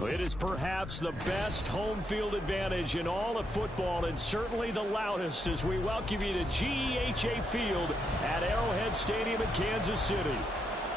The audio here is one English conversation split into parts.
It is perhaps the best home field advantage in all of football, and certainly the loudest, as we welcome you to GEHA Field at Arrowhead Stadium in Kansas City.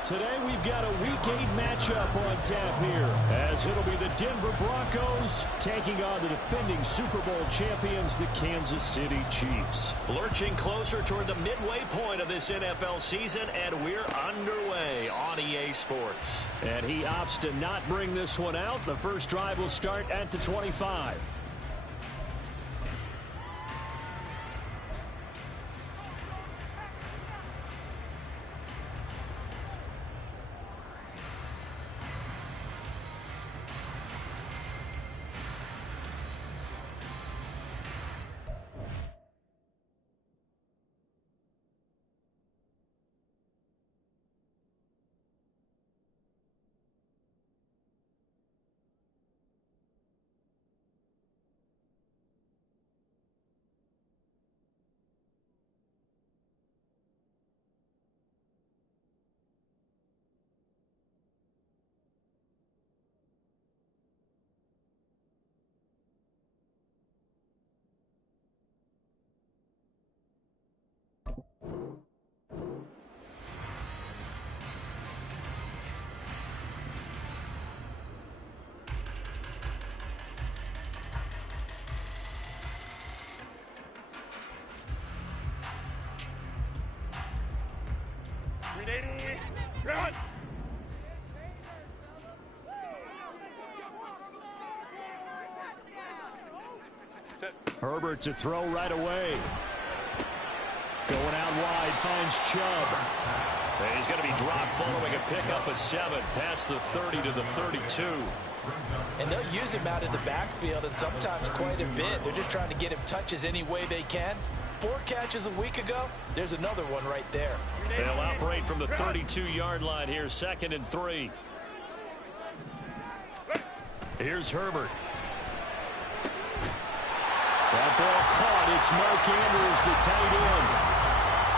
Today we've got a Week 8 matchup on tap here, as it'll be the Denver Broncos taking on the defending Super Bowl champions, the Kansas City Chiefs. Lurching closer toward the midway point of this NFL season, and we're underway on EA Sports. And he opts to not bring this one out. The first drive will start at the 25. Run! Herbert to throw right away. Going out wide, finds Chubb. And he's going to be dropped following a pickup of 7 past the 30 to the 32. And they'll use him out in the backfield, and sometimes quite a bit. They're just trying to get him touches any way they can. 4 catches a week ago. There's another one right there. They'll operate from the 32-yard line here, 2nd and 3. Here's Herbert. That ball caught. It's Mark Andrews, the tight end.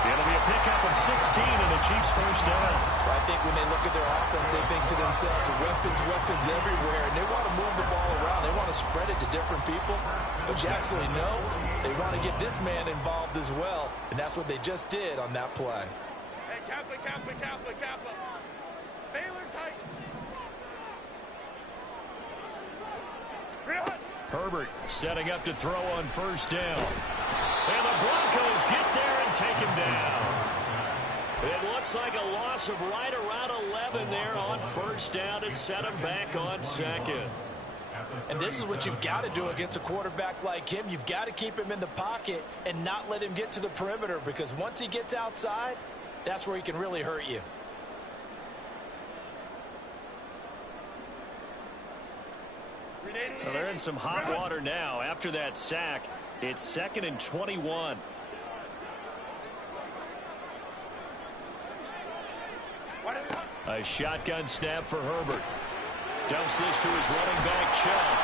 It'll be a pickup of 16 and the Chiefs first down. I think when they look at their offense, they think to themselves, weapons everywhere, and they want to move the ball around. They want to spread it to different people. But you absolutely know they want to get this man involved as well, and that's what they just did on that play. Hey, Kaplan. Baylor tight. Herbert setting up to throw on first down. And the Broncos get there and take him down. It looks like a loss of right around 11 there on first down to set him back on second. And this is what you've got to do against a quarterback like him. You've got to keep him in the pocket and not let him get to the perimeter, because once he gets outside, that's where he can really hurt you. Well, they're in some hot water now. After that sack, it's 2nd and 21. A shotgun snap for Herbert. Dumps this to his running back, Chubb.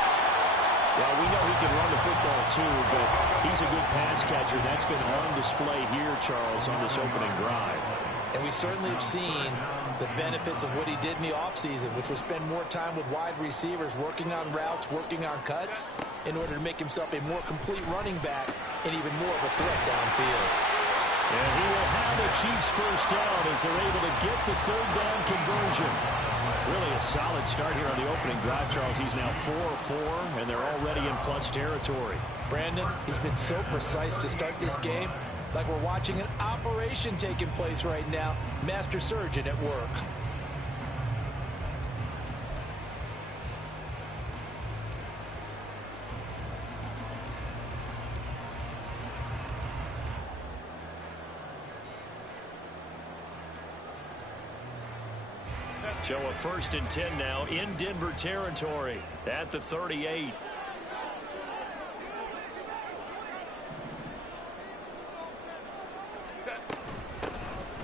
Well, we know he can run the football too, but he's a good pass catcher. That's been on display here, Charles, on this opening drive. And we certainly have seen the benefits of what he did in the offseason, which was spend more time with wide receivers, working on routes, working on cuts, in order to make himself a more complete running back and even more of a threat downfield. And he will have the Chiefs first down as they're able to get the 3rd down conversion. Really a solid start here on the opening drive, Charles. He's now 4-4, and they're already in plus territory. Brandon, he's been so precise to start this game, like we're watching an operation taking place right now. Master surgeon at work. So a 1st and 10 now in Denver territory at the 38.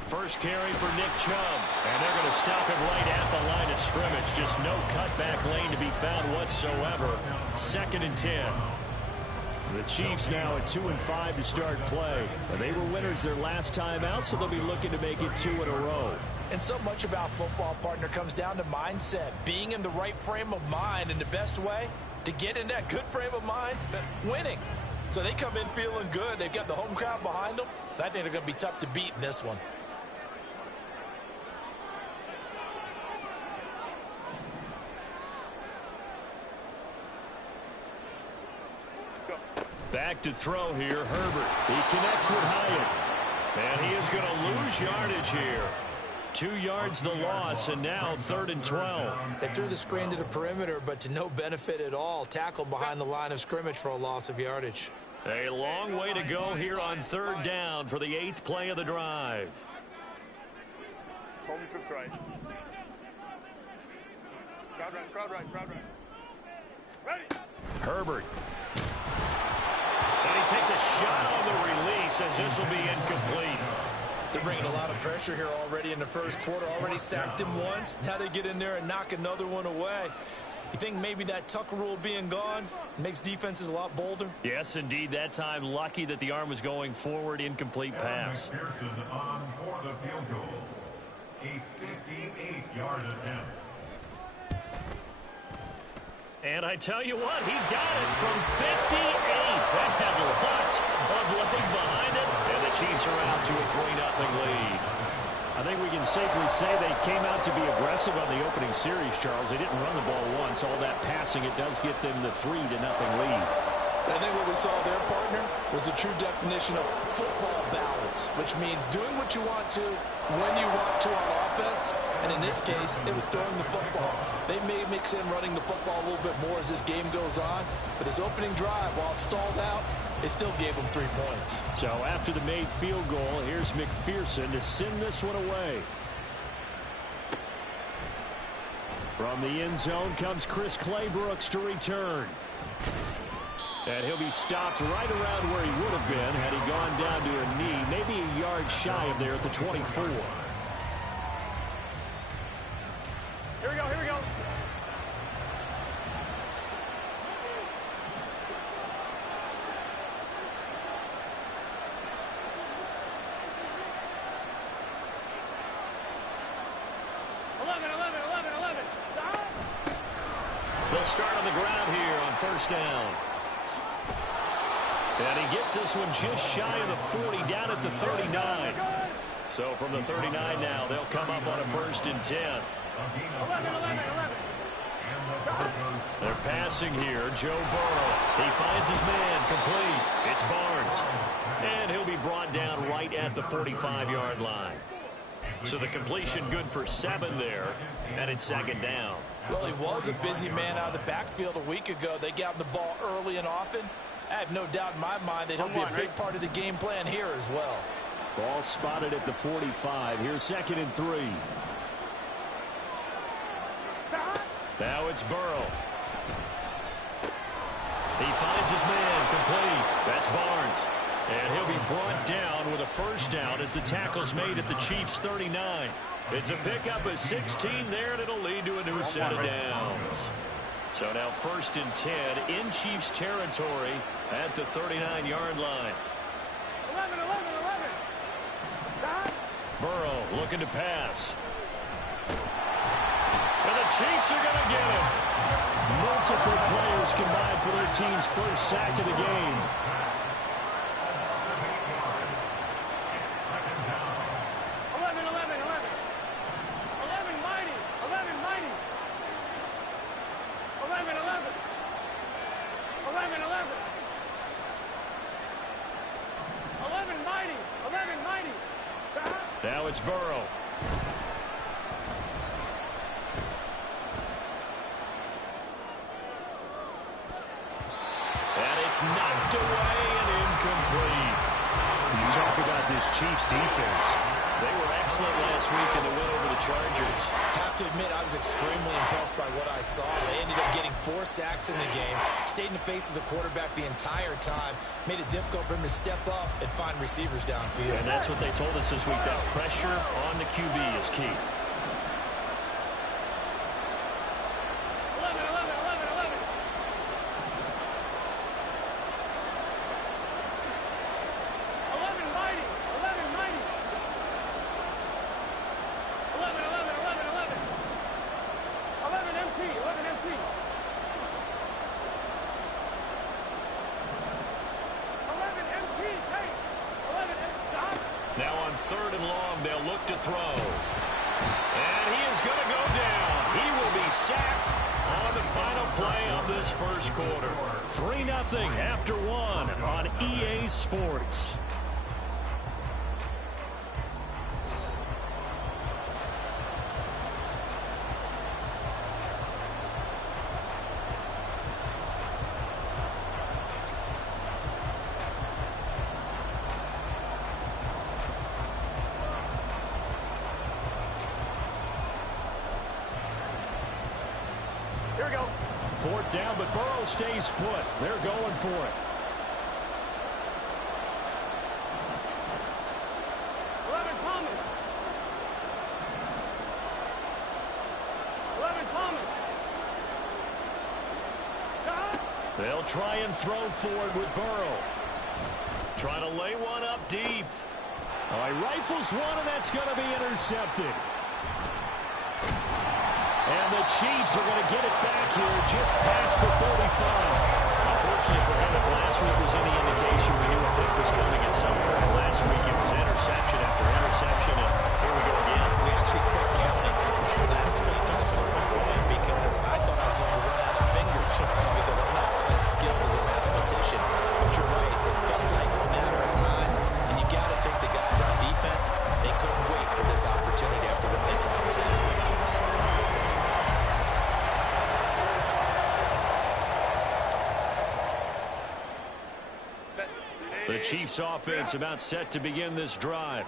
First carry for Nick Chubb. And they're going to stop him right at the line of scrimmage. Just no cutback lane to be found whatsoever. 2nd and 10. The Chiefs now at 2-5 to start play. They were winners their last time out, so they'll be looking to make it 2 in a row. And so much about football, partner, comes down to mindset, being in the right frame of mind, and the best way to get in that good frame of mind, winning. So they come in feeling good. They've got the home crowd behind them. I think they're going to be tough to beat in this one. Back to throw here, Herbert. He connects with Hyatt. And he is going to lose yardage here. 2 yards the loss, and now 3rd and 12. They threw the screen to the perimeter, but to no benefit at all. Tackled behind the line of scrimmage for a loss of yardage. A long way to go here on 3rd down for the 8th play of the drive. Home trips right. Crowd right, crowd right, crowd right. Ready. Herbert. And he takes a shot on the release as this will be incomplete. They're bringing a lot of pressure here already in the first quarter. Already sacked him once. Now they get in there and knock another one away. You think maybe that Tucker rule being gone makes defenses a lot bolder? Yes, indeed. That time, lucky that the arm was going forward. Incomplete pass. McPherson on for the field goal. A 58-yard attempt. And I tell you what, he got it from 58. That had lots of leg behind it. And the Chiefs are out to a 3-0 lead. I think we can safely say they came out to be aggressive on the opening series, Charles. They didn't run the ball once. All that passing, it does get them the 3-0 lead. I think what we saw there, partner, was a true definition of football balance, which means doing what you want to, when you want to on offense, and in this case, it was throwing the football. They may mix in running the football a little bit more as this game goes on, but his opening drive, while it stalled out, it still gave them 3 points. So after the made field goal, here's McPherson to send this one away. From the end zone comes Chris Claybrooks to return. And he'll be stopped right around where he would have been had he gone down to a knee, maybe a yard shy of there at the 24. Here we go, here we go. They'll start on the ground here on 1st down. And he gets this one just shy of the 40, down at the 39. So from the 39 now, they'll come up on a 1st and 10. 11. They're passing here. Joe Burrow. He finds his man complete. It's Barnes. And he'll be brought down right at the 45-yard line. So the completion good for 7 there. And it's 2nd down. Well, he was a busy man out of the backfield a week ago. They got him the ball early and often. I have no doubt in my mind that he'll be a big part of the game plan here as well. Ball spotted at the 45. Here's 2nd and 3. Now it's Burrow. He finds his man complete. That's Barnes. And he'll be brought down with a 1st down as the tackle's made at the Chiefs' 39. It's a pickup of 16 there, and it'll lead to a new set of downs. So now 1st and 10 in Chiefs territory at the 39-yard line. 11. Burrow looking to pass. And the Chiefs are going to get it. Multiple players combined for their team's 1st sack of the game. 11 mighty. Now it's Burrow. And it's knocked away and incomplete. You talk about this Chiefs defense. They were excellent last week in the win over the Chargers. Have to admit, I was extremely impressed by what I saw. They ended up getting 4 sacks in the game, stayed in the face of the quarterback the entire time, made it difficult for him to step up and find receivers downfield. And that's what they told us this week, that pressure on the QB is key. 11 third and long. They'll look to throw. And he is going to go down. He will be sacked on the final play of this first quarter. 3-0 after one on EA Sports. Here we go. Fourth down, but Burrow stays put. They're going for it. 11 coming. 11 coming. They'll try and throw forward with Burrow. Trying to lay one up deep. He rifles one, and that's going to be intercepted. And the Chiefs are going to get it back here just past the 35. Unfortunately for him, if last week was any indication, we knew a pick was coming at some point. Last week it was interception after interception, and here we go again. We actually quit counting last week at a certain point because I thought I was going to run out of fingers, right? Because I'm not as skilled as a mathematician. But you're right, it felt like a matter of time. And you got to think the guys on defense, they couldn't wait for this opportunity after what they saw on tape. The Chiefs offense about set to begin this drive.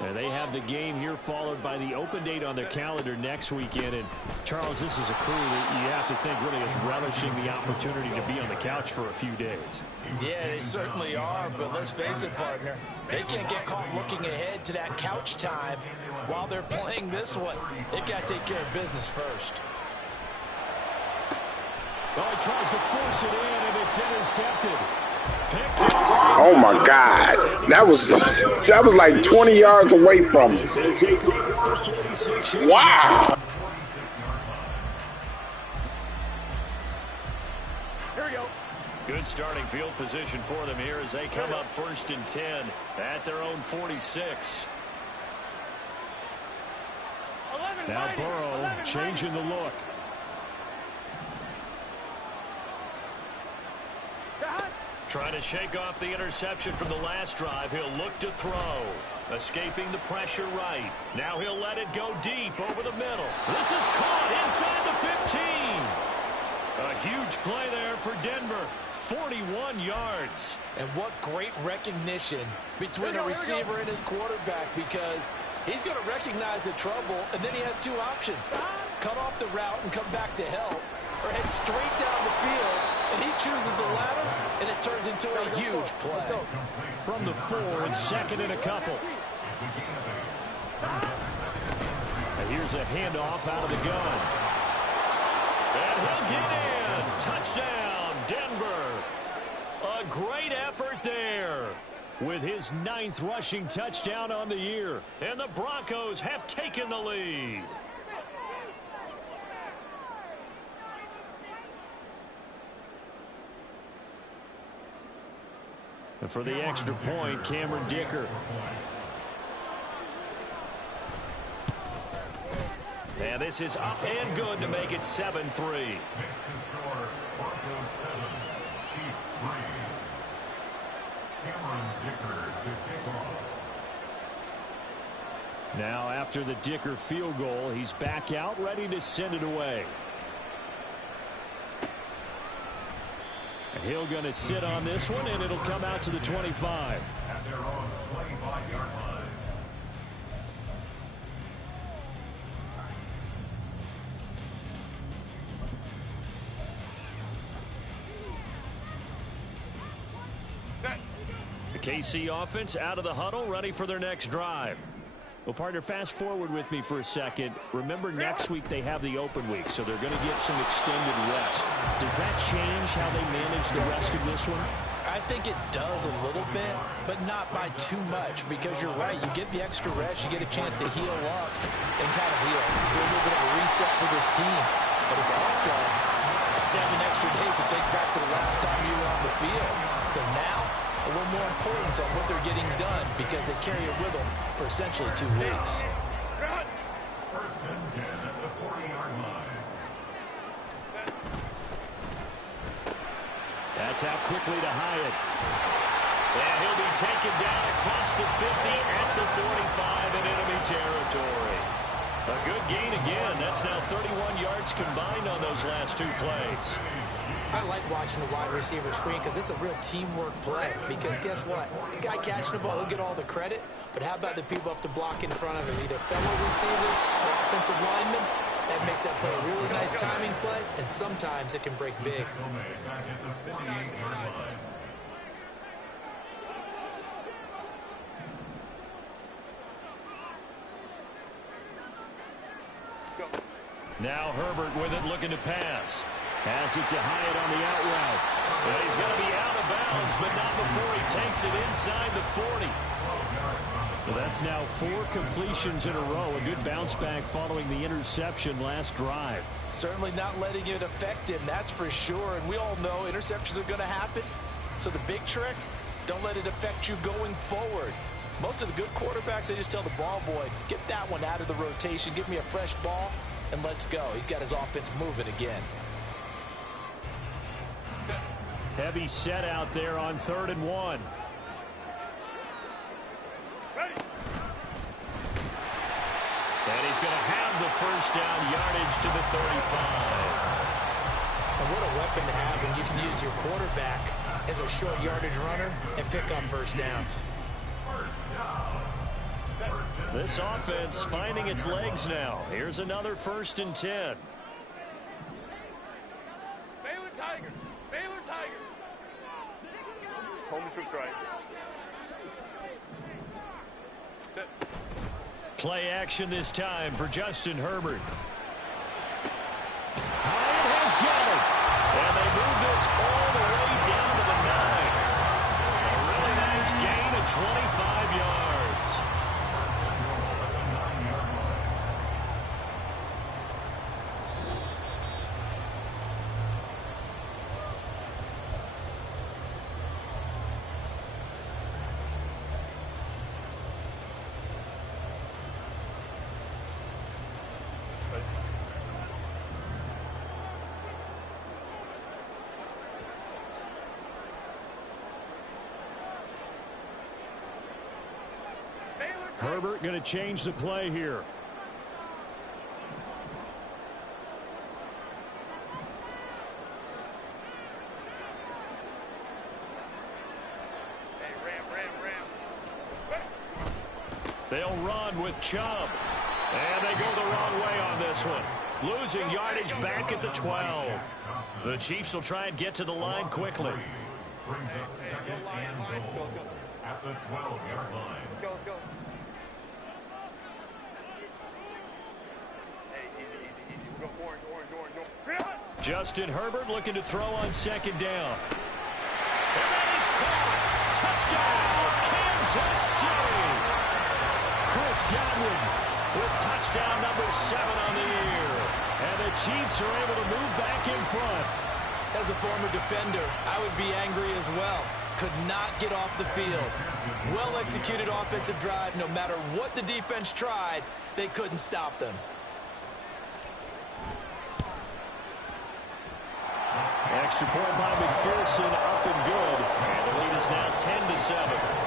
And they have the game here followed by the open date on their calendar next weekend. And Charles, this is a crew that you have to think really is relishing the opportunity to be on the couch for a few days. Yeah, they certainly are, but let's face it, partner. They can't get caught looking ahead to that couch time while they're playing this one. They've got to take care of business first. Well, he tries to force it in, and it's intercepted. Oh my God, that was like 20 yards away from him. Wow. Here we go. Good starting field position for them here as they come up 1st and 10 at their own 46. Now Burrow changing the look. Trying to shake off the interception from the last drive. He'll look to throw. Escaping the pressure right. Now he'll let it go deep over the middle. This is caught inside the 15. A huge play there for Denver. 41 yards. And what great recognition between a receiver and his quarterback, because he's going to recognize the trouble, and then he has two options. Cut off the route and come back to help, or head straight down the field, and he chooses the latter, and it turns into a huge play. From the 4 and 2nd and a couple. And here's a handoff out of the gun. And he'll get in. Touchdown, Denver. A great effort there. With his 9th rushing touchdown on the year. And the Broncos have taken the lead. And for the extra point, Cameron Dicker. And this is up and good to make it 7-3. Next to score, Broncos 7, Chiefs 3. Cameron Dicker to kick off. Now after the Dicker field goal, he's back out ready to send it away. Hill going to sit on this one, and it'll come out to the 25. At their own 25-yard line. Set. The KC offense out of the huddle, ready for their next drive. Well, partner, fast forward with me for a second. Remember, next week they have the open week, so they're going to get some extended rest. Does that change how they manage the rest of this one? I think it does a little bit, but not by too much, because you're right. You get the extra rest, you get a chance to heal up and kind of do a little bit of a reset for this team. But it's also 7 extra days to think back to the last time you were on the field. So now a little more importance on what they're getting done because they carry it with them for essentially 2 weeks. First and 10 at the 40-yard line. That's out quickly to Hyatt. And he'll be taken down across the 50 at the 45 in enemy territory. A good gain again. That's now 31 yards combined on those last 2 plays. I like watching the wide receiver screen because it's a real teamwork play. Because guess what? The guy catching the ball, he'll get all the credit. But how about the people up to block in front of him? Either fellow receivers or offensive linemen. That makes that play a really nice timing play. And sometimes it can break big. Back at the 48-yard line. Now Herbert with it, looking to pass. Has it to Hyatt on the out route. And he's going to be out of bounds, but not before he takes it inside the 40. Well, that's now 4 completions in a row. A good bounce back following the interception last drive. Certainly not letting it affect him, that's for sure. And we all know interceptions are going to happen. So the big trick, don't let it affect you going forward. Most of the good quarterbacks, they just tell the ball boy, get that one out of the rotation, give me a fresh ball, and let's go. He's got his offense moving again. Heavy set out there on 3rd and 1. And he's going to have the first down, yardage to the 35. And what a weapon to have when you can use your quarterback as a short yardage runner and pick up first downs. This offense finding its legs now. Here's another 1st and 10. Baylor Tigers. Baylor Tigers. Home troops right. Play action this time for Justin Herbert. Hyatt has got it. And they move this all the way down to the 9. A really nice gain of 25 yards. Herbert going to change the play here. Hey, ram. They'll run with Chubb. And they go the wrong way on this one. Losing yardage back at the 12. The Chiefs will try and get to the line quickly. Brings up 2nd and goal at the 12-yard line. Let's go. Hey, easy. We're going orange. Justin Herbert looking to throw on 2nd down. And that is caught. Touchdown, Kansas City. Chris Godwin with touchdown number 7 on the year. And the Chiefs are able to move back in front. As a former defender, I would be angry as well. Could not get off the field. Well-executed offensive drive. No matter what the defense tried, they couldn't stop them. Extra point by McPherson, up and good. And the lead is now 10-7.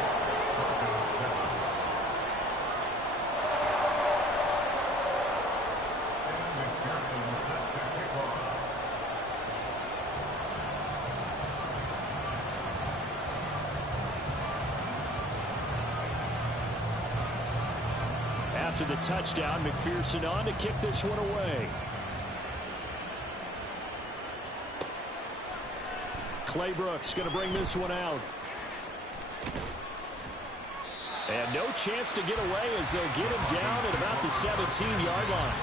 After the touchdown, McPherson on to kick this one away. Clay Brooks going to bring this one out. And no chance to get away as they'll get him down at about the 17-yard line.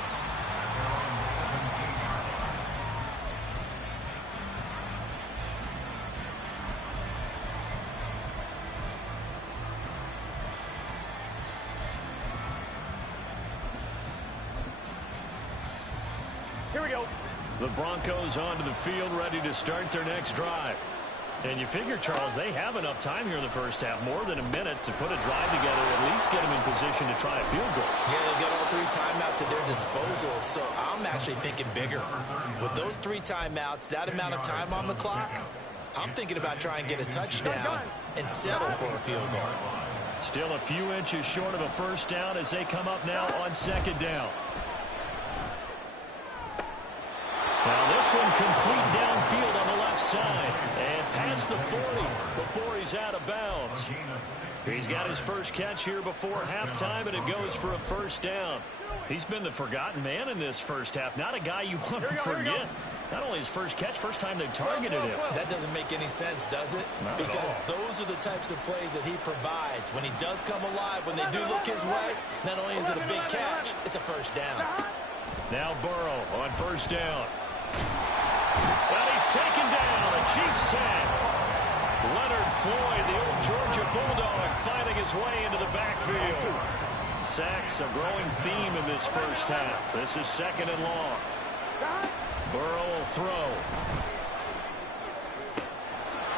Here we go. The Broncos onto the field, ready to start their next drive. And you figure, Charles, they have enough time here in the first half, more than a minute, to put a drive together, at least get them in position to try a field goal. Yeah, they've got all 3 timeouts at their disposal, so I'm actually thinking bigger. With those 3 timeouts, that amount of time on the clock, I'm thinking about trying to get a touchdown and settle for a field goal. Still a few inches short of a first down as they come up now on second down. Now this one complete downfield on the left side and past the 40 before he's out of bounds. He's got his first catch here before halftime, and it goes for a first down. He's been the forgotten man in this first half. Not a guy you want to forget. Not only his first catch, first time they've targeted him. That doesn't make any sense, does it? Not because those are the types of plays that he provides. When he does come alive, when they do look his way, not only is it a big catch, it's a first down. Now Burrow on first down. And he's taken down. A Chiefs sack. Leonard Floyd, the old Georgia Bulldog, finding his way into the backfield. Sacks a growing theme in this first half. This is second and long. Burrow will throw.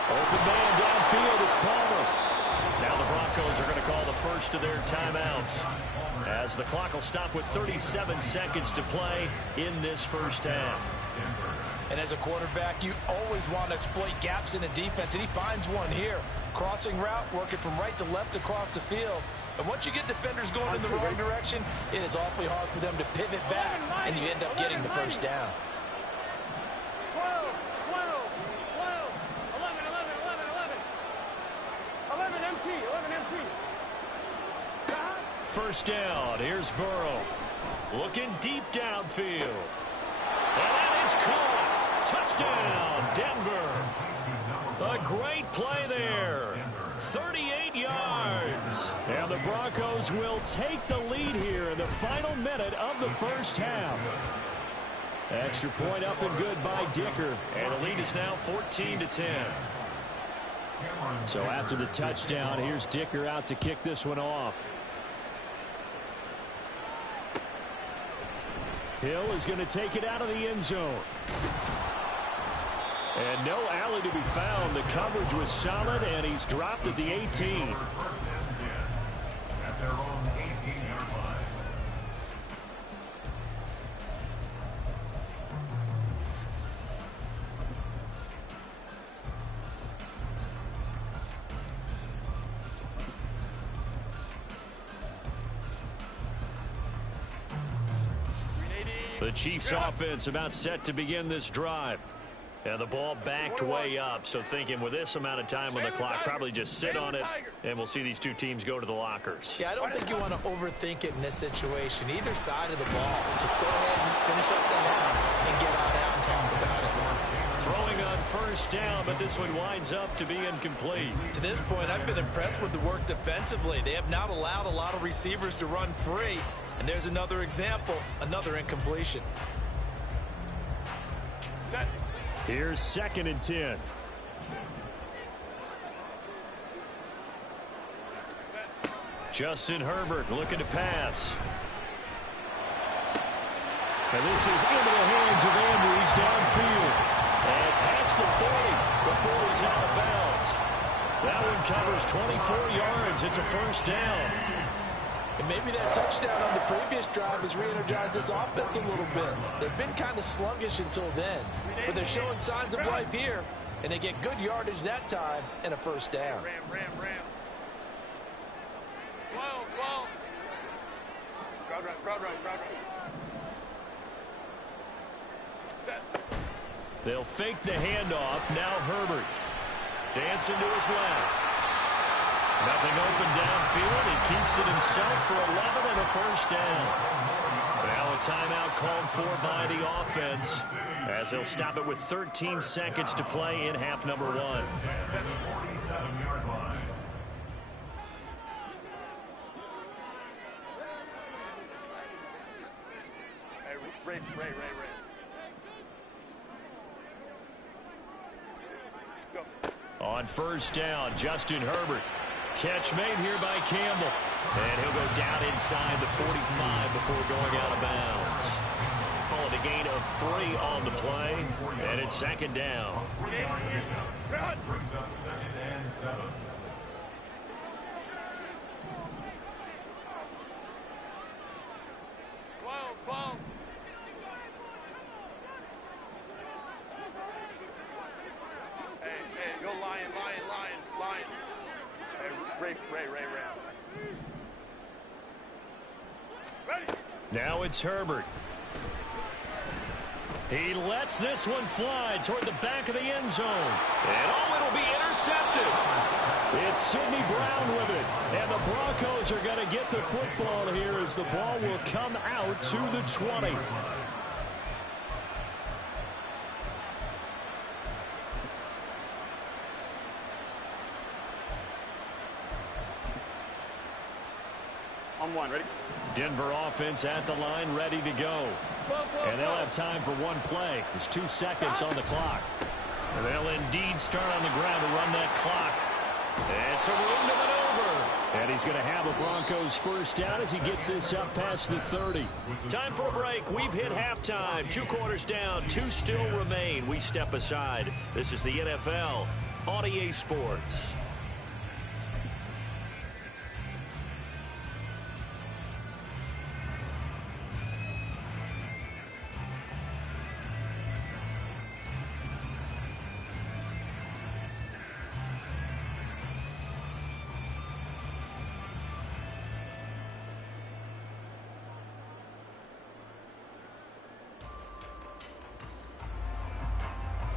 Open man downfield. It's Palmer. Now the Broncos are going to call the first of their timeouts, as the clock will stop with 37 seconds to play in this first half. And as a quarterback, you always want to exploit gaps in the defense, and he finds one here. Crossing route, working from right to left across the field. And once you get defenders going in the wrong direction, it is awfully hard for them to pivot back, and you end up getting the first down. 12, 12, 12, 11, 11, 11, 11. 11 MT, 11 MT. First down. Here's Burrow. Looking deep downfield. And that is caught. Touchdown, Denver. A great play there. 38 yards. And the Broncos will take the lead here in the final minute of the first half. Extra point up and good by Dicker. And the lead is now 14-10. So after the touchdown, here's Dicker out to kick this one off. Hill is going to take it out of the end zone. And no alley to be found. The coverage was solid, and he's dropped at the 18. At their own 18-yard line. The Chiefs offense about set to begin this drive. And the ball backed way up, so thinking with this amount of time on the clock, probably just sit on it, and we'll see these two teams go to the lockers. Yeah, I don't think you want to overthink it in this situation. Either side of the ball. Just go ahead and finish up the half and get on out and talk about it. Throwing on first down, but this one winds up to be incomplete. To this point, I've been impressed with the work defensively. They have not allowed a lot of receivers to run free. And there's another example, another incompletion. Here's second and 10. Justin Herbert looking to pass. And this is into the hands of Andrews downfield. And past the 40 before he's out of bounds. That one covers 24 yards. It's a first down. And maybe that touchdown on the previous drive has re-energized this offense a little bit. They've been kind of sluggish until then, but they're showing signs of life here, and they get good yardage that time and a first down. Ram. 12. Crowd right. Set. They'll fake the handoff. Now Herbert. Dancing to his left. Nothing open downfield. He keeps it himself for 11 and a first down. Now a timeout called for by the offense, as they'll stop it with 13 seconds to play in half number 1. 47-yard line. Hey, Ray. Go. On first down, Justin Herbert. Catch made here by Campbell. And he'll go down inside the 45 before going out of bounds. Call it a gain of 3 on the play. And it's second down. Brings up 7. Hey, go lion. Hey, Ray. Ready? Now it's Herbert. He lets this one fly toward the back of the end zone. And it'll be intercepted. It's Sidney Brown with it. And the Broncos are going to get the football here as the ball will come out to the 20. On one, ready? Denver offense at the line, ready to go. And they'll have time for one play. There's 2 seconds on the clock. And they'll indeed start on the ground to run that clock. It's a room to maneuver. And he's going to have a Broncos first down as he gets this up past the 30. Time for a break. We've hit halftime. 2 quarters down. 2 still remain. We step aside. This is the NFL on EA Sports.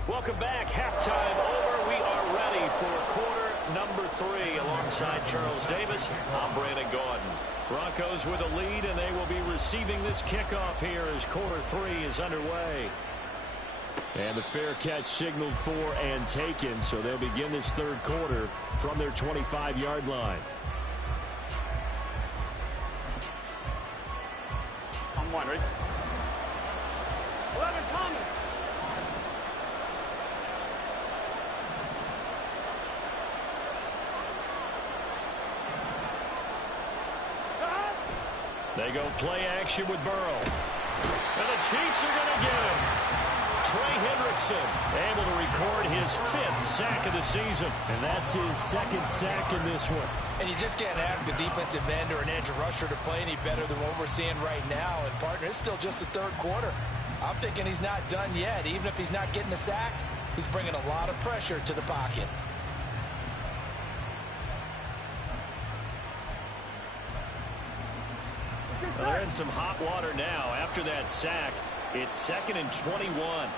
Welcome back. Halftime over. We are ready for quarter number 3. Alongside Charles Davis, I'm Brandon Gordon. Broncos with a lead, and they will be receiving this kickoff here as quarter 3 is underway. And the fair catch signaled for and taken, so they'll begin this third quarter from their 25-yard line. On one, ready? 11, Thomas. They go play action with Burrow. And the Chiefs are going to get him. Trey Hendrickson able to record his 5th sack of the season. And that's his 2nd sack in this one. And you just can't ask a defensive end or an edge rusher to play any better than what we're seeing right now. And, partner, it's still just the third quarter. I'm thinking he's not done yet. Even if he's not getting a sack, he's bringing a lot of pressure to the pocket. Well, they're in some hot water now. After that sack, it's 2nd and 21.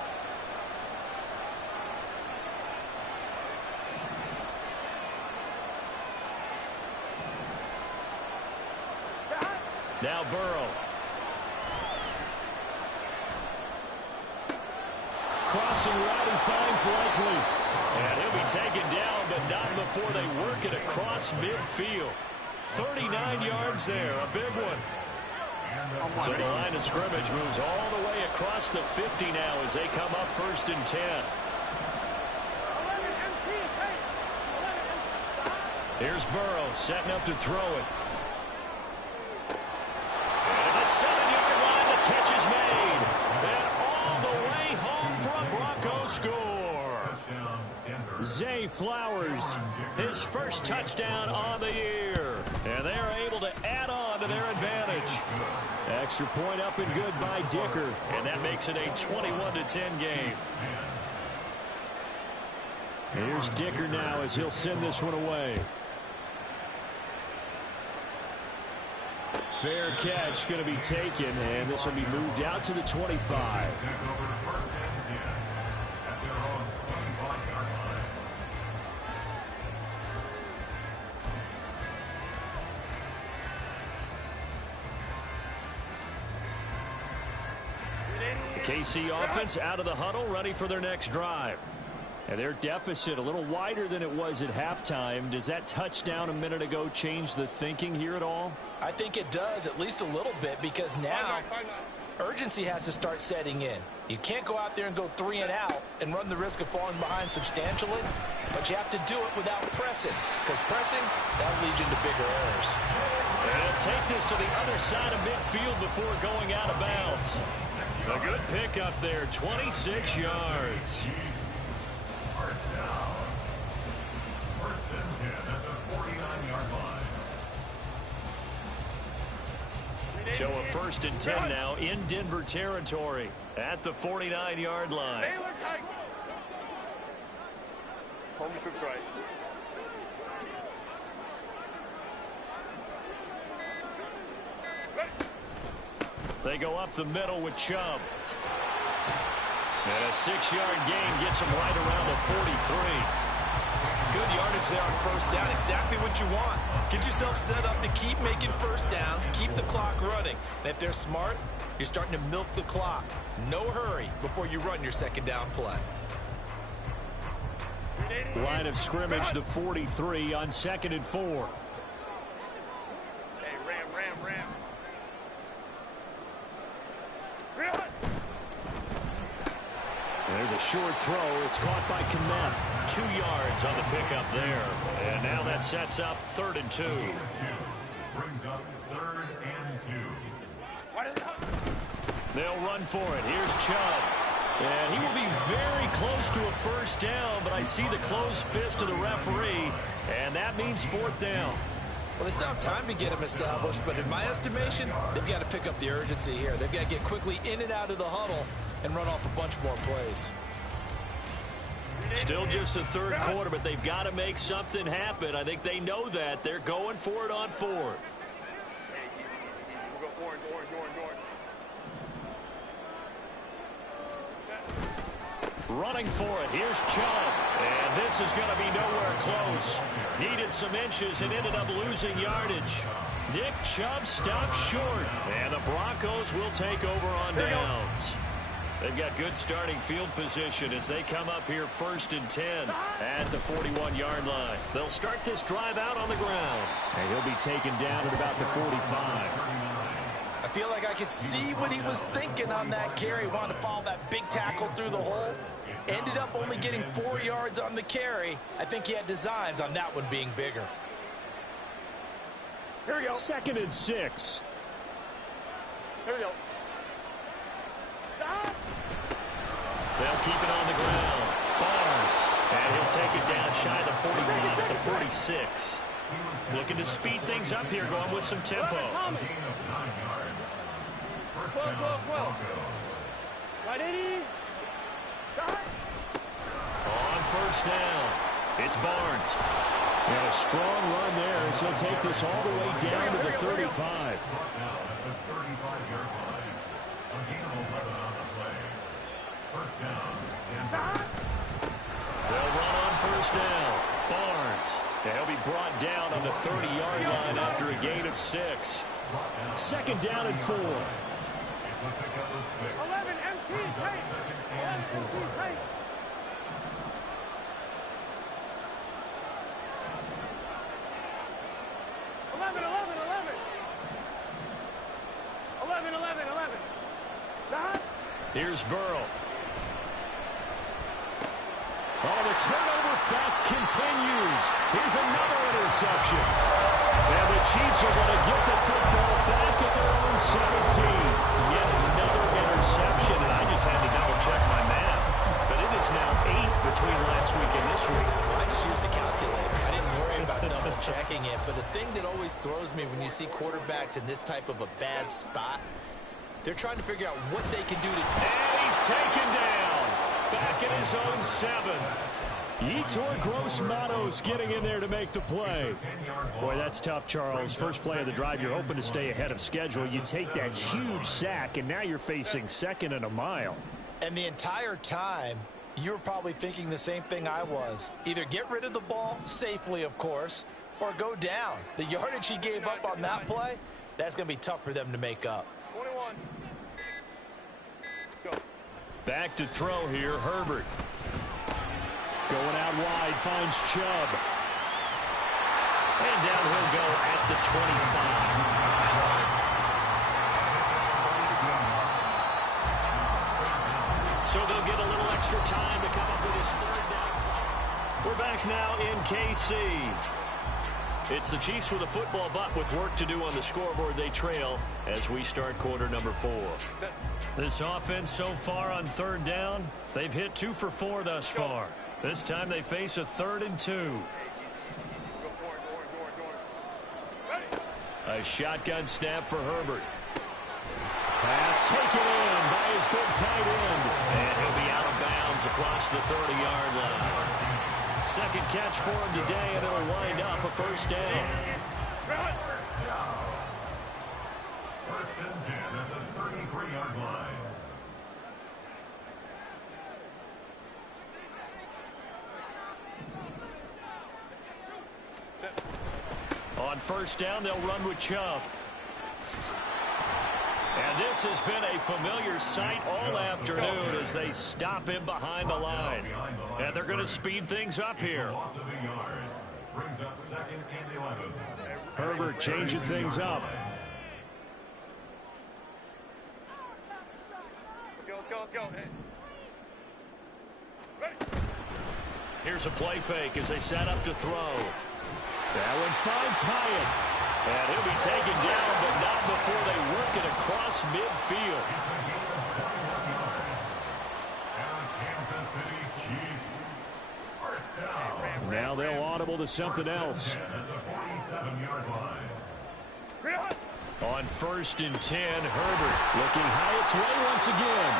Now Burrow. Crossing right and finds Likely. And he'll be taken down, but not before they work it across midfield. 39 yards there, a big one. So the line of scrimmage moves all the way across the 50 now as they come up 1st and 10. Here's Burrow setting up to throw it. And at the 7-yard line, the catch is made. And all the way home for a Bronco score. Zay Flowers, his first touchdown on the year. And they are able to add on to their advantage. Extra point up and good by Dicker. And that makes it a 21-10 game. Here's Dicker now as he'll send this one away. Fair catch going to be taken, and this will be moved out to the 25. KC offense out of the huddle, ready for their next drive. And their deficit a little wider than it was at halftime. Does that touchdown a minute ago change the thinking here at all? I think it does, at least a little bit, because now urgency has to start setting in. You can't go out there and go 3 and out and run the risk of falling behind substantially, but you have to do it without pressing, because pressing, that'll lead you into bigger errors. And take this to the other side of midfield before going out of bounds. A good pickup there, 26 yards. So a 1st and 10 now in Denver territory at the 49-yard line. Home troops right. They go up the middle with Chubb. And a 6-yard gain gets him right around the 43. Good yardage there on 1st down. Exactly what you want. Get yourself set up to keep making 1st downs, keep the clock running. And if they're smart, you're starting to milk the clock. No hurry before you run your 2nd down play. Line of scrimmage, the 43 on 2nd and 4. Hey, ram. There's a short throw. It's caught by Kmet. 2 yards on the pickup there. And now that sets up 3rd and 2. Brings up 3rd and 2. They'll run for it. Here's Chubb. And he will be very close to a 1st down, but I see the closed fist of the referee, and that means 4th down. Well, they still have time to get him established, but in my estimation, they've got to pick up the urgency here. They've got to get quickly in and out of the huddle and run off a bunch more plays. Still just the 3rd quarter, but they've got to make something happen. I think they know that. They're going for it on 4th. We'll go orange. Running for it. Here's Chubb. And this is going to be nowhere close. Needed some inches and ended up losing yardage. Nick Chubb stops short. And the Broncos will take over on downs. They've got good starting field position as they come up here 1st and 10 at the 41-yard line. They'll start this drive out on the ground. And he'll be taken down at about the 45. I feel like I could see what he was thinking on that carry. Wanted to follow that big tackle through the hole. Ended up only getting 4 yards on the carry. I think he had designs on that one being bigger. Here we go. 2nd and 6. Here we go. They'll keep it on the ground. Barnes. And he'll take it down shy of the 45 at the 46. Looking to speed things up here, going with some tempo. 12. Right, 80. On 1st down, it's Barnes. And a strong run there as he'll take this all the way down to the 35. They'll run on 1st down. Barnes. And he'll be brought down on the 30-yard line after a gain of 6. 2nd down and 4. 11 MT tight. 11 MT tight. Here's Burrow. Oh, the turnover fest continues. Here's another interception. And the Chiefs are going to get the football back at their own 17. Yet another interception, and I just had to double-check my math. But it is now 8 between last week and this week. I just used a calculator. I didn't worry about double-checking it. But the thing that always throws me when you see quarterbacks in this type of a bad spot, they're trying to figure out what they can do to... And he's taken down. Back in his own 7. Yetur Gross-Matos getting in there to make the play. Boy, that's tough, Charles. First play of the drive, you're hoping to stay ahead of schedule. You take that huge sack, and now you're facing 2nd and a mile. And the entire time, you were probably thinking the same thing I was. Either get rid of the ball, safely, of course, or go down. The yardage he gave up on that play, that's going to be tough for them to make up. 21. Go. Back to throw here, Herbert. Going out wide, finds Chubb. And down he'll go at the 25. So they'll get a little extra time to come up with his 3rd down. We're back now in KC. It's the Chiefs with a football, but with work to do on the scoreboard, they trail as we start quarter number 4. This offense so far on 3rd down, they've hit 2 for 4 thus far. This time they face a 3rd and 2. A shotgun snap for Herbert. Pass taken in by his big tight end. And he'll be out of bounds across the 30-yard line. Second catch for him today, and it'll wind up a first down. First and 10 at the 33-yard line. On first down, they'll run with Chubb. And this has been a familiar sight all afternoon as they stop him behind the line. And they're going to speed things up here. Loss of a yard. Brings up second and 11. Herbert changing things up. Let's go, let's go. Hey. Ready. Here's a play fake as they set up to throw. That one finds Hyatt. And he'll be taken down, but not before they work it across midfield. Kansas City Chiefs. First down. Now they'll audible to something else. At the 47-yard line. On first and 10, Herbert. Looking Hyatt's way once again.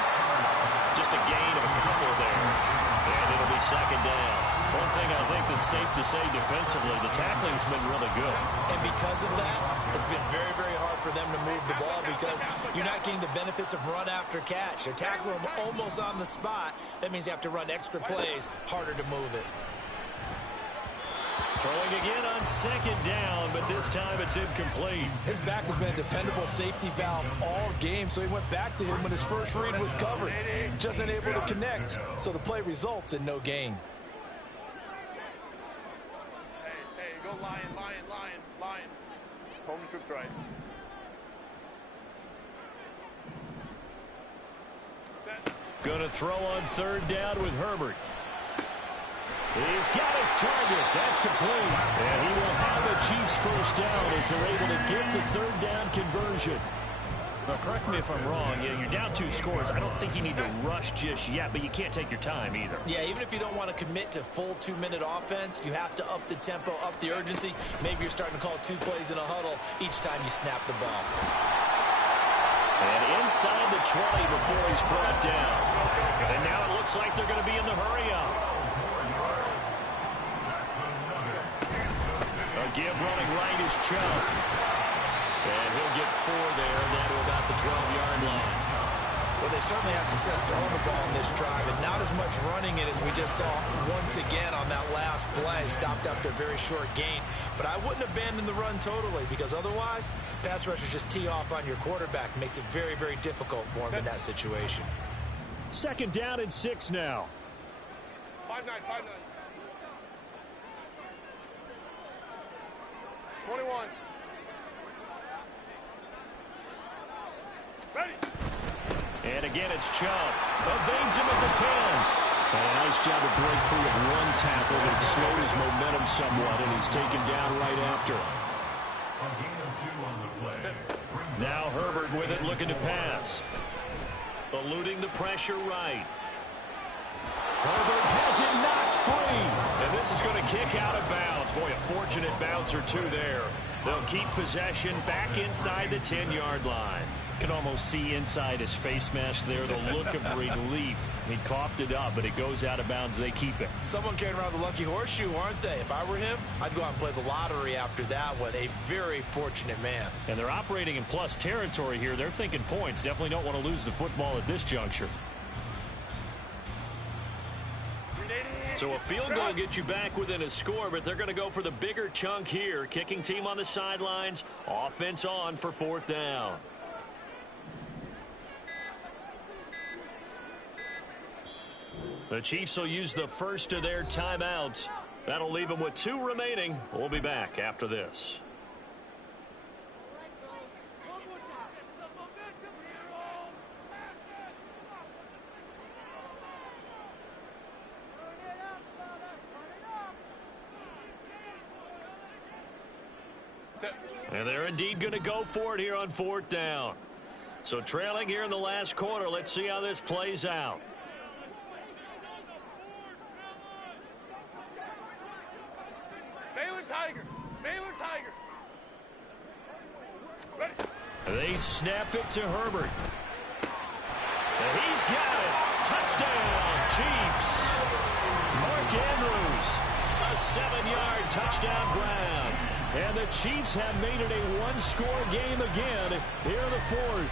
Just a gain of a couple there. And it'll be second down. One thing I think that's safe to say defensively, the tackling's been really good. And because of that, it's been very, very hard for them to move the ball because you're not getting the benefits of run after catch. They're tackling them almost on the spot. That means you have to run extra plays, harder to move it. Throwing again on second down, but this time it's incomplete. His back has been a dependable safety valve all game, so he went back to him when his first read was covered. Just unable to connect, so the play results in no gain. Hey, go lion, lion, lion, lion. Home troops right. Set. Gonna throw on third down with Herbert. He's got his target. That's complete. And he will have the Chiefs first down as they're able to get the third down conversion. Now, correct me if I'm wrong. You're down 2 scores. I don't think you need to rush just yet, but you can't take your time either. Yeah, even if you don't want to commit to full 2-minute offense, you have to up the tempo, up the urgency. Maybe you're starting to call 2 plays in a huddle each time you snap the ball. And inside the 20 before he's brought down. And now it looks like they're going to be in the hurry-up. A give running right is Chubb. And he'll get 4 there, down to about the 12-yard line. Well, they certainly had success throwing the ball in this drive, and not as much running it as we just saw once again on that last play. Stopped after a very short gain. But I wouldn't abandon the run totally, because otherwise, pass rushers just tee off on your quarterback. Makes it very, very difficult for him in that situation. Second down and 6 now. 5-9, 21. Ready. And again, it's Chubb. Evades him at the 10. And a nice job to break free of one tackle that slowed his momentum somewhat, and he's taken down right after. A gain of 2 on the play. Now Herbert with it, looking to pass. Eluding the pressure right. Herbert has it knocked free. And this is going to kick out of bounds. Boy, a fortunate bounce or 2 there. They'll keep possession back inside the 10-yard line. Can almost see inside his face mask there the look of relief. He coughed it up, but it goes out of bounds. They keep it. Someone carrying around the lucky horseshoe, aren't they? If I were him, I'd go out and play the lottery after that one. A very fortunate man. And they're operating in plus territory here. They're thinking points. Definitely don't want to lose the football at this juncture. So a field goal gets you back within a score, but they're going to go for the bigger chunk here. Kicking team on the sidelines. Offense on for 4th down. The Chiefs will use the first of their timeouts. That'll leave them with 2 remaining. We'll be back after this. And they're indeed going to go for it here on 4th down. So trailing here in the last quarter. Let's see how this plays out. Baylor Tiger. Baylor Tiger. Ready. They snap it to Herbert. He's got it. Touchdown, Chiefs. Mark Andrews, a 7-yard touchdown grab. And the Chiefs have made it a one-score game again here in the fourth.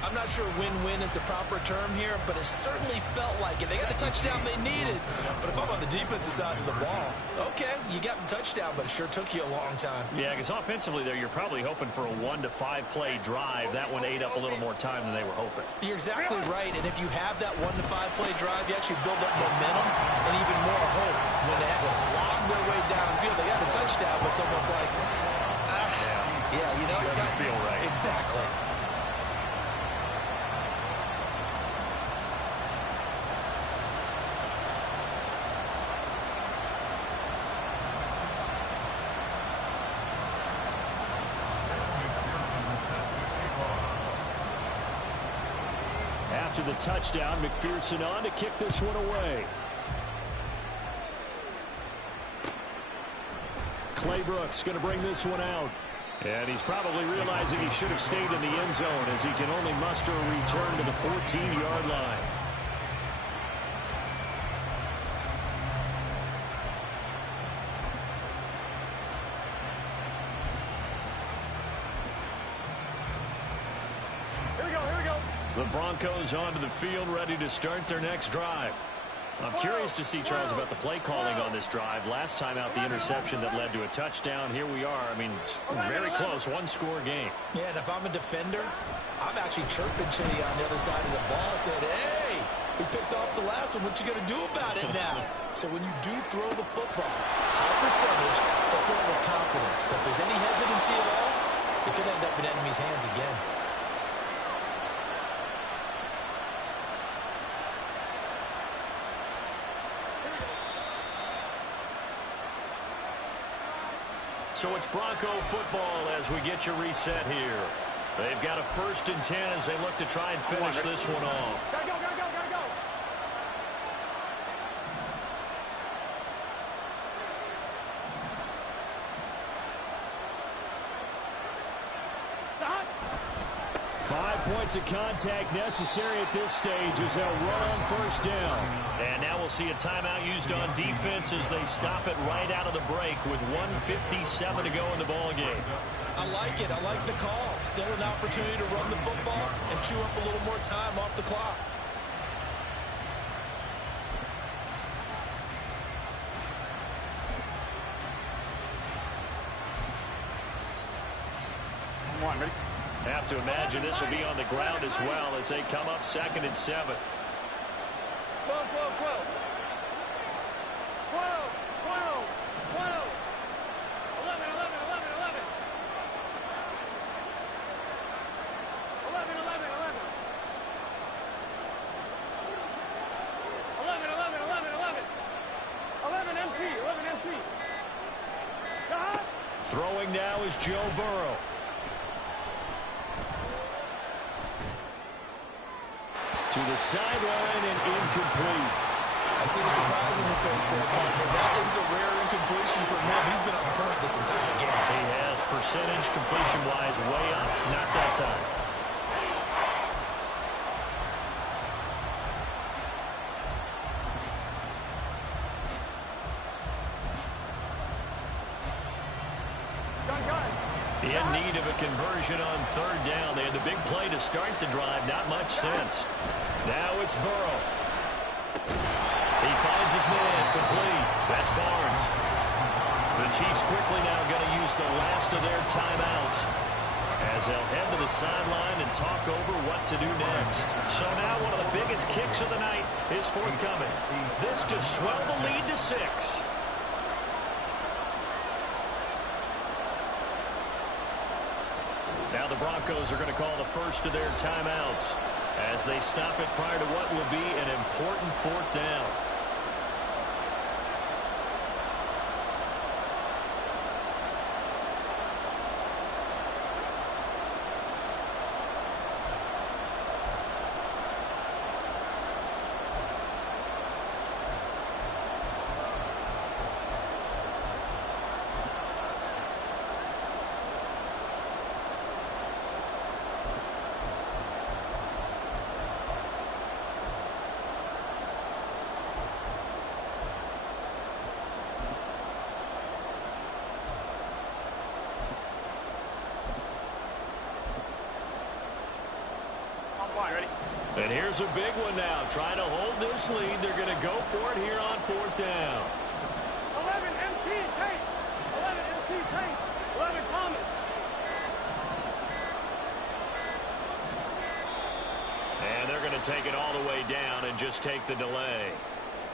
I'm not sure win-win is the proper term here, but it certainly felt like it. They got the touchdown they needed. But if I'm on the defensive side of the ball, okay, you got the touchdown, but it sure took you a long time. Yeah, because offensively there, you're probably hoping for a 1 to 5 play drive. That one ate up a little more time than they were hoping. You're exactly right, and if you have that 1 to 5 play drive, you actually build up momentum and even more hope. When they had to slog their way downfield, they got the touchdown, but it's almost like, yeah, you know, it doesn't feel right. Exactly. After the touchdown, McPherson on to kick this one away. Clay Brooks going to bring this one out. And he's probably realizing he should have stayed in the end zone as he can only muster a return to the 14-yard line. The Broncos onto the field, ready to start their next drive. I'm curious to see, Charles, about the play calling on this drive. Last time out, the interception that led to a touchdown. Here we are. I mean, very close, one-score game. Yeah, and if I'm a defender, I'm actually chirping Chili on the other side of the ball, saying, hey, we picked off the last one. What you going to do about it now? So when you do throw the football, high percentage, but throw it with confidence. If there's any hesitancy at all, it could end up in enemy's hands again. So it's Bronco football as we get your reset here. They've got a 1st and 10 as they look to try and finish this one off. Gotta go, gotta go, gotta go. Stop. 5 points of contact necessary at this stage as they'll run on 1st down. And now we'll see a timeout used on defense as they stop it right out of the break with 1:57 to go in the ball game. I like it. I like the call. Still an opportunity to run the football and chew up a little more time off the clock. Come on, ready? Have to imagine this will be on the ground as well as they come up 2nd and 7. 12, 12, 12. 12, 12, 12. 11, 11, 11, 11. 11, 11, 11. 11, 11, 11, 11. 11 MP, 11 MP. Stop. Throwing now is Joe Burrow. To the sideline and incomplete. I see the surprise in your face there, partner. That is a rare incompletion from him. He's been on point this entire game. He has percentage completion-wise way up. Not that time. In need of a conversion on 3rd down. They had the big play to start the drive. Not much sense. Now it's Burrow. He finds his man complete. That's Barnes. The Chiefs quickly now going to use the last of their timeouts as they'll head to the sideline and talk over what to do next. So now one of the biggest kicks of the night is forthcoming. This to swell the lead to 6. Now the Broncos are going to call the first of their timeouts as they stop it prior to what will be an important 4th down. And here's a big one now. Trying to hold this lead. They're going to go for it here on 4th down. 11 MT Tate. 11 MT Tate. 11 Thomas. And they're going to take it all the way down and just take the delay.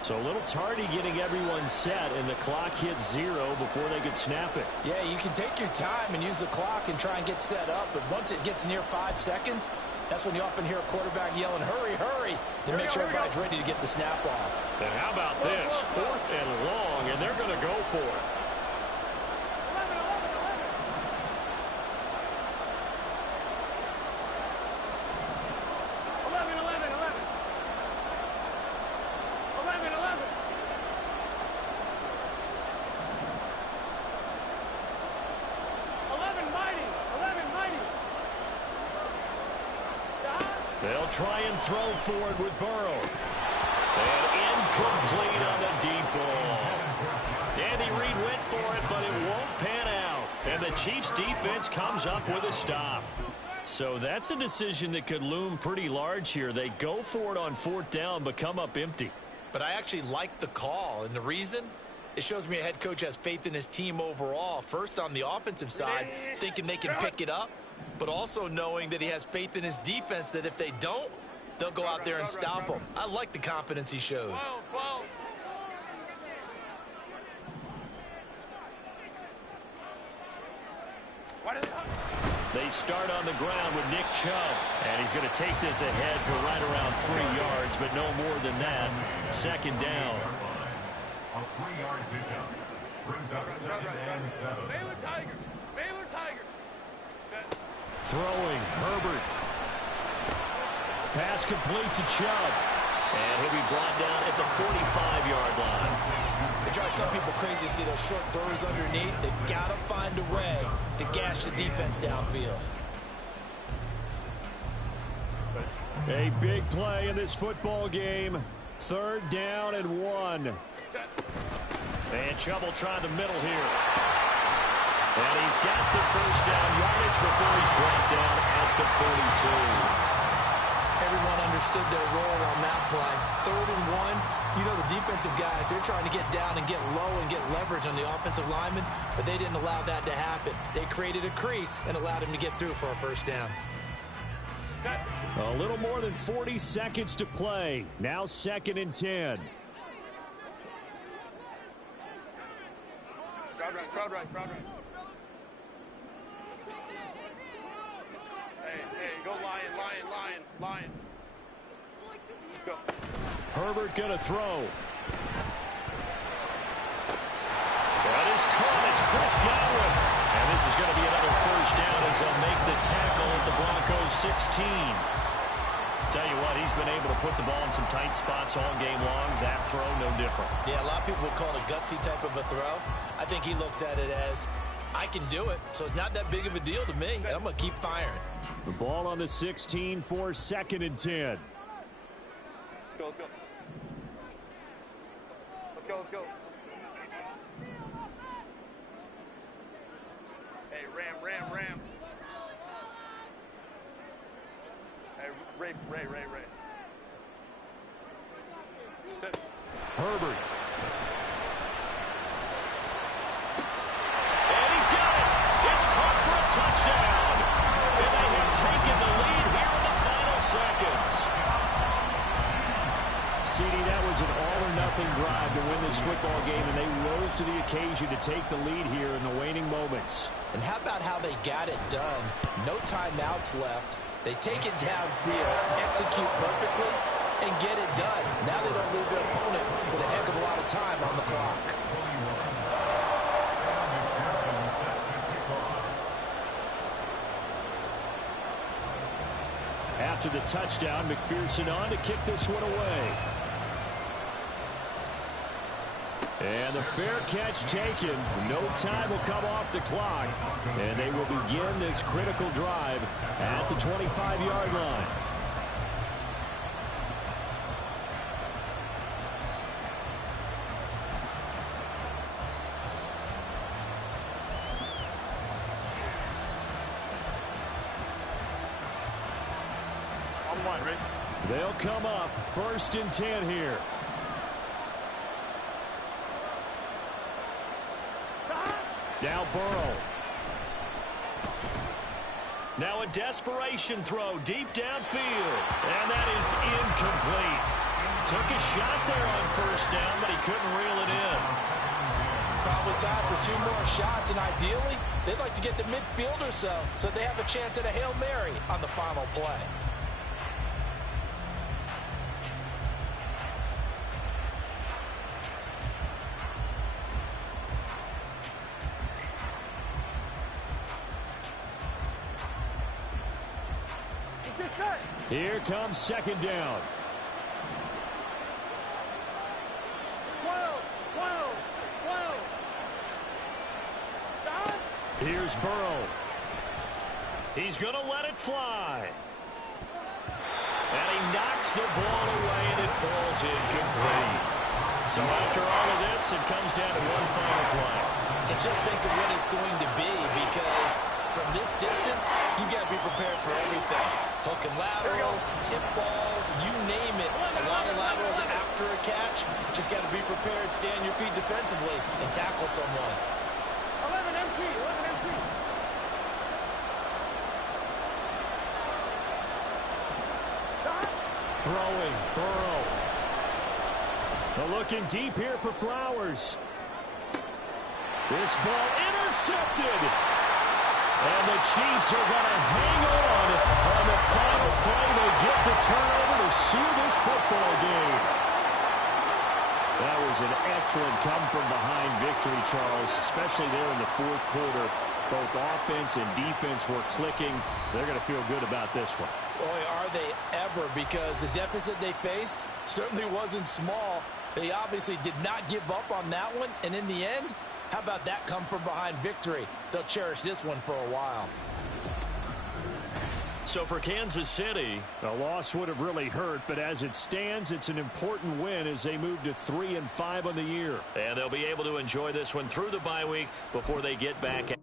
So a little tardy getting everyone set, and the clock hits 0 before they could snap it. Yeah, you can take your time and use the clock and try and get set up, but once it gets near 5 seconds, that's when you often hear a quarterback yelling, hurry, hurry, to make sure everybody's ready to get the snap off. And how about this? 4th and long, and they're going to go for it. 11 mighty. 11 mighty. They'll try and throw forward with Burrow. And incomplete on the deep ball. Andy Reid went for it, but it won't pan out. And the Chiefs defense comes up with a stop. So that's a decision that could loom pretty large here. They go for it on 4th down, but come up empty. But I actually like the call, and the reason? It shows me a head coach has faith in his team overall. First on the offensive side, thinking they can pick it up, but also knowing that he has faith in his defense that if they don't, they'll go out there and stop them. I like the confidence he showed. They start on the ground with Nick Chubb, and he's going to take this ahead for right around 3 yards, but no more than that. 2nd down. A 3-yard pickup brings up 2nd and 7. Baylor Tiger. Baylor Tiger. Throwing, Herbert. Pass complete to Chubb. And he'll be brought down at the 45-yard line. It drives some people crazy to see those short throws underneath. They've got to find a way to gash the defense downfield. A big play in this football game. 3rd down and 1. And Chubb will try the middle here. And he's got the 1st down yardage before he's brought down at the 42. Everyone understood their role on that play. 3rd and 1. You know the defensive guys, they're trying to get down and get low and get leverage on the offensive lineman, but they didn't allow that to happen. They created a crease and allowed him to get through for a 1st down. A little more than 40 seconds to play. Now 2nd and 10. Crowd right. Hey, go Lion. Go. Herbert going to throw. That is caught. It's Chris Godwin. And this is going to be another 1st down as they'll make the tackle at the Broncos 16. Tell you what, he's been able to put the ball in some tight spots all game long. That throw, no different. Yeah, a lot of people would call it a gutsy type of a throw. I think he looks at it as, I can do it, so it's not that big of a deal to me, and I'm going to keep firing. The ball on the 16 for 2nd and 10. Let's go. Hey, Ram. Hey, Ray. Herbert. And he's got it. It's caught for a touchdown. And they have taken the lead here in the final seconds. CD, that was an all-or-nothing drive to win this football game, and they rose to the occasion to take the lead here in the waning moments. And how about how they got it done? No timeouts left. They take it downfield, execute perfectly, and get it done. Now they don't leave their opponent with a heck of a lot of time on the clock. After the touchdown, McPherson on to kick this one away. And the fair catch taken. No time will come off the clock. And they will begin this critical drive at the 25-yard line. On 1, Rick. They'll come up 1st and 10 here. Now Burrow. Now a desperation throw deep downfield. And that is incomplete. Took a shot there on 1st down, but he couldn't reel it in. Probably time for 2 more shots, and ideally, they'd like to get the midfield or so they have a chance at a Hail Mary on the final play. Here comes 2nd down. 12. Here's Burrow. He's going to let it fly. And he knocks the ball away, and it falls incomplete. So after all of this, it comes down to one final play. And just think of what it's going to be, because from this distance, you got to be prepared for everything. Hook and laterals, tip balls, you name it. A lot of laterals after a catch. Just got to be prepared, stay on your feet defensively, and tackle someone. 11 MT. Throwing, Burrow. Looking deep here for Flowers. This ball intercepted. And the Chiefs are going to hang on the final play. They get the turnover to seal this football game. That was an excellent come-from-behind victory, Charles, especially there in the 4th quarter. Both offense and defense were clicking. They're going to feel good about this one. Boy, are they ever, because the deficit they faced certainly wasn't small. They obviously did not give up on that one, and in the end, how about that come-from-behind victory? They'll cherish this one for a while. So for Kansas City, a loss would have really hurt, but as it stands, it's an important win as they move to 3-5 on the year. And they'll be able to enjoy this one through the bye week before they get back.